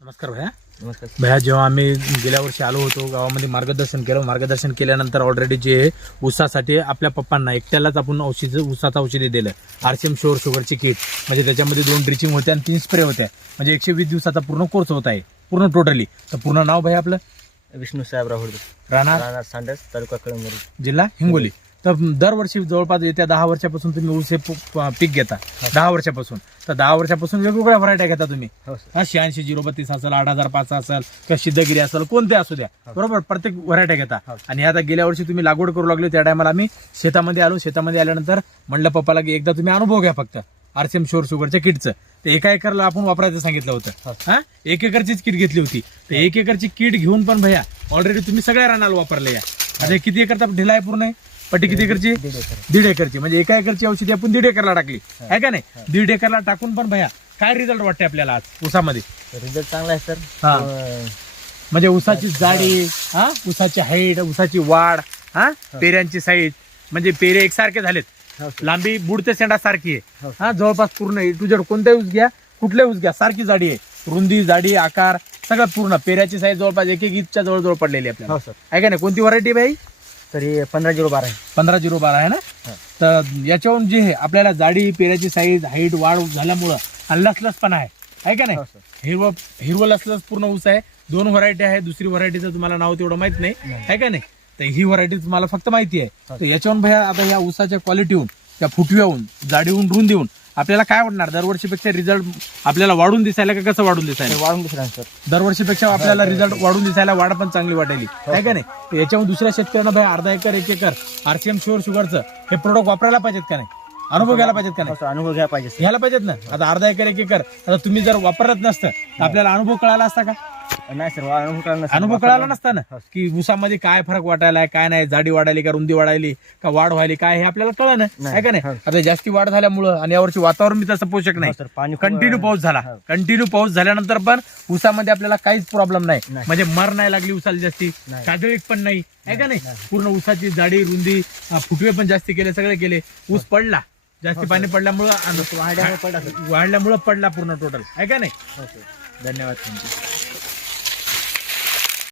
नमस्कार भैया. नमस्कार. भैया, जेव्हा आम्ही गेल्या वर्षी आलो होतो गावामध्ये मार्गदर्शन केल्यानंतर ऑलरेडी जे ऊसासाठी आपल्या पप्पांना एकट्यालाच आपण ऊसाचं औषधी दिलं. आरसीएम शुअर शुगरची किट, म्हणजे त्याच्यामध्ये 2 ड्रिचिंग होत्या आणि 3 स्प्रे होत्या, म्हणजे 120 दिवसाचा पूर्ण कोर्स होत आहे पूर्ण टोटली. तर पूर्ण नाव भैया आपलं विष्णू साहेब राहुल, राणा सांडस, तालुका कळमनुरी, जिल्हा हिंगोली. तर दरवर्षी जवळपास येत्या 10 वर्षापासून तुम्ही ऊस हे पीक घेता. 10 वर्षापासून. तर 10 वर्षापासून वेगवेगळ्या व्हरायटी घेता तुम्ही. हो सर. 86-032 असेल, 8005 असेल किंवा सिद्धगिरी असेल, कोणते असू द्या, बरोबर, प्रत्येक व्हरायटी घेता. आणि आता गेल्या वर्षी तुम्ही लागवड करू लागले त्या टायमाला आम्ही शेतामध्ये आलो. शेतामध्ये आल्यानंतर म्हणलं पप्पाला की एकदा तुम्ही अनुभव घ्या फक्त आरसीएम शुअर शुगरच्या किटचं. ते एका एकरला आपण वापरायचं सांगितलं होतं. 1 एकरचीच किट घेतली होती. तर 1 एकरची किट घेऊन पण भैया ऑलरेडी तुम्ही सगळ्या रानाला वापरले. या आता किती एकरचा ढिला आहे पूर्ण? पट्टी किती एकरची? 1.5 एकरची. म्हणजे 1 एकरची औषधी आपण 1.5 एकरला टाकली आहे का नाही? 1.5 एकरला टाकून पण भैया काय रिझल्ट वाटते आपल्याला आज ऊसामध्ये? रिझल्ट चांगला आहे सर. म्हणजे ऊसाची जाडी, ऊसाची हाईट, ऊसाची वाढ, पेऱ्यांची साईज, म्हणजे पेरे एकसारखे झालेत. लांबी बुडते सेंडा सारखी आहे. जवळपास पूर्ण ए टू झेड कोणता ऊस घ्या, कुठल्या ऊस घ्या, सारखी जाडी आहे. रुंदी, जाडी, आकार सगळं पूर्ण. पेऱ्याची साईज जवळपास 1 इंचच्या जवळ पडलेली आपल्याला आहे का नाही? कोणती व्हरायटी भाई? तरी 15-0-12 आहे. 15-0-12 आहे ना? तर याच्यावरून जे आहे आपल्याला जाडी, पेऱ्याची साईज, हाईट, वाढ झाल्यामुळं आणि लसलस पण आहे का नाही? हिरवं लसलस पूर्ण ऊस आहे. 2 व्हरायटी आहे. दुसरी व्हरायटीचं तुम्हाला नाव तेवढं माहित नाही आहे का नाही? तर ही व्हरायटी तुम्हाला फक्त माहिती आहे. तर याच्यावरून भैया आता या ऊसाच्या क्वालिटीहून, त्या फुटव्याहून, जाडीहून, रुंदीहून आपल्याला काय वाटणार? दरवर्षीपेक्षा रिझल्ट आपल्याला वाढून दिसायला का कसं वाढून दिसायला? वाढून दिसला सर. दरवर्षीपेक्षा आपल्याला रिझल्ट वाढून दिसायला, वाढ पण चांगली वाटेली आहे का नाही? तर याच्यावर दुसऱ्या शेतकऱ्यांना भाई 1/2 एकर 1 एकर आरसीएम शुअर शुगरचं हे प्रोडक्ट वापरायला पाहिजेत का नाही? अनुभव घ्यायला पाहिजेत का नाही? अनुभव घ्यायला पाहिजे सर. घ्यायला पाहिजेत ना. आता 1/2 एकर 1 एकर आता तुम्ही जर वापरत नसतं तर आपल्याला अनुभव कळाला असता का? नाही सर, अनुभव कळाला नसता ना की ऊसामध्ये काय फरक वाटायला, काय नाही, जाडी वाढायली का रुंदी वाढायली का वाढ व्हायली, काय हे आपल्याला कळलं ना आहे का नाही? आता जास्ती वाढ झाल्यामुळं आणि यावर्षी वातावरण मी तसं पोषक नाही, कंटिन्यू पाऊस झाला. कंटिन्यू पाऊस झाल्यानंतर पण ऊसामध्ये आपल्याला काहीच प्रॉब्लेम नाही. म्हणजे मर नाही लागली ऊसाला जास्ती, काजळीक पण नाही आहे का नाही? पूर्ण ऊसाची जाडी, रुंदी, फुटवे पण जास्ती केले, सगळे केले. ऊस पडला, जास्ती पाणी पडल्यामुळं वाढल्यामुळं पडला पूर्ण टोटल आहे का नाही? धन्यवाद.